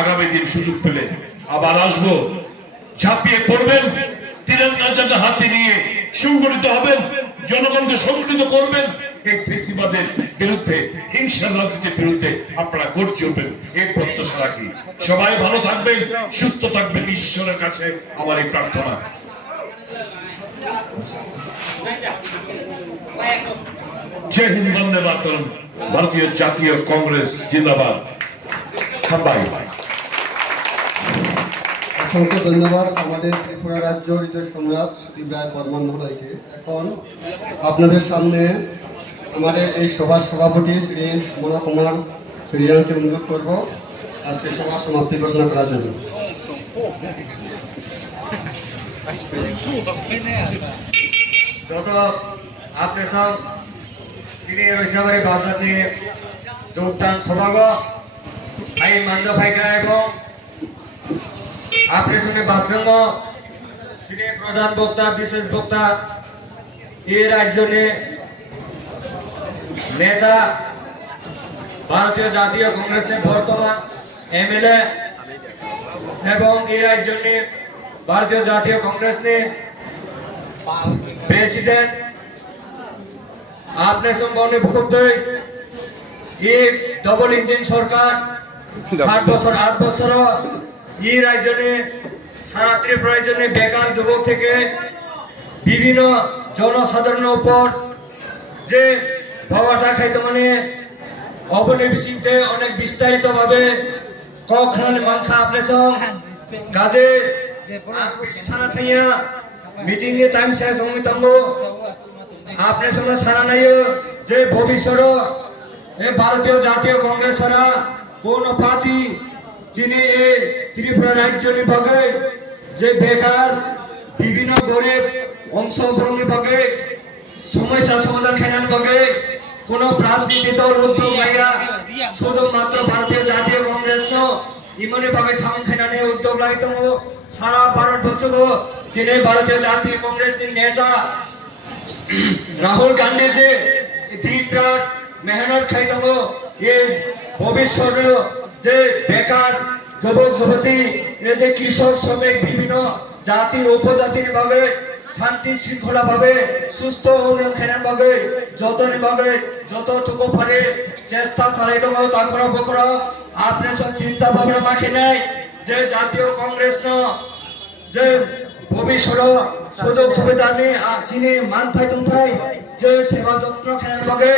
আগামী দিন সুযোগ পেলে আবার আসবো। ঝাঁপিয়ে পড়বেন, তিরঙ্গা হাতে নিয়ে সংগঠিত হবেন, জনগণকে সংগঠিত করবেন। এই ফেসিবাদের বিরুদ্ধে, হিংসার রাজনীতির বিরুদ্ধে আপনারা গর্জে উঠবেন, এই প্রত্যাশা রাখি। সবাই ভালো থাকবেন, সুস্থ থাকবেন, ঈশ্বরের কাছে আমার এই প্রার্থনা। জয় হিন্দ, বন্দে মাতরম। ভারতীয় জাতীয় কংগ্রেস জিন্দাবাদ। অসংখ্য ধন্যবাদ আমাদের ত্রিপুরা রাজ্য হৃদয় সম্রাট সুদীপ রায় বর্মন মহোদয়কে। এখন আপনাদের সামনে আমাদের এই সভার সভাপতি শ্রী মনোকুমার রিয়াংকে অনুরোধ করব আজকে সভা সমাপ্তি ঘোষণা করার জন্য। যত আপনি সব তিনি রৈশাবাড়ি বাজাতে যোগদান সভাগত আই মান্দ ভাইকা এবং আপনার সঙ্গে বাসগঙ্গ তিনি প্রধান বক্তা বিশেষ বক্তা এই রাজ্য নেতা ভারতীয় জাতীয় কংগ্রেস বর্তমান এমএলএ এবং এই রাজ্য ভারতীয় জাতীয় কংগ্রেস প্রেসিডেন্ট आपने संबंधी भूखुब्द ये डबल इंजिन सरकार 7 বছর 8 বছর এই রাজ্যে সারা ত্রিপুরার জন্য বেকার যুবক থেকে বিভিন্ন জনসাধারণের উপর যে ভাবাটা খাইতে মানে অবনিবেশিতে অনেক বিস্তারিত ভাবে কখনো মানখা আপনি সব কাজে সারা থাইয়া মিটিং এ টাইম শেষ হমিতঙ্গ आपने सुना सारा नहीं जे भविष्य भारतीय जातीय कांग्रेस कोन पार्टी चीनी त्रिपुरा राज्य भागे जे बेकार विभिन्न गरीब अंशग्रहण भागे समस्या समाधान खेनान भागे कोन राजनीति दल उद्योग लाइया शुधुमात्र भारतीय जातीय कांग्रेस को इमने भागे सामन खेनाने उद्योग लाइतो सारा भारतवर्ष को चीनी भारतीय जातीय कांग्रेस नेता राहुल गांधी जी दिन रात मेहनत खाइतंग ये भविष्य जे बेकार যুবক যুবতী এই যে কৃষক শ্রমিক বিভিন্ন জাতির উপজাতির ভাবে শান্তি শৃঙ্খলা ভাবে সুস্থ উন্নয়ন খেনার ভাবে যতনি ভাবে যতটুকু পারে চেষ্টা চালাইতে হবে তাকরা বকরা আপনি সব চিন্তা ভাবনা মাখি নাই যে জাতীয় কংগ্রেস যে ভবিষ্যৎ সুযোগ সুবিধা নিয়ে যিনি মান থাই যে সেবা যত্ন খেলার ভাগে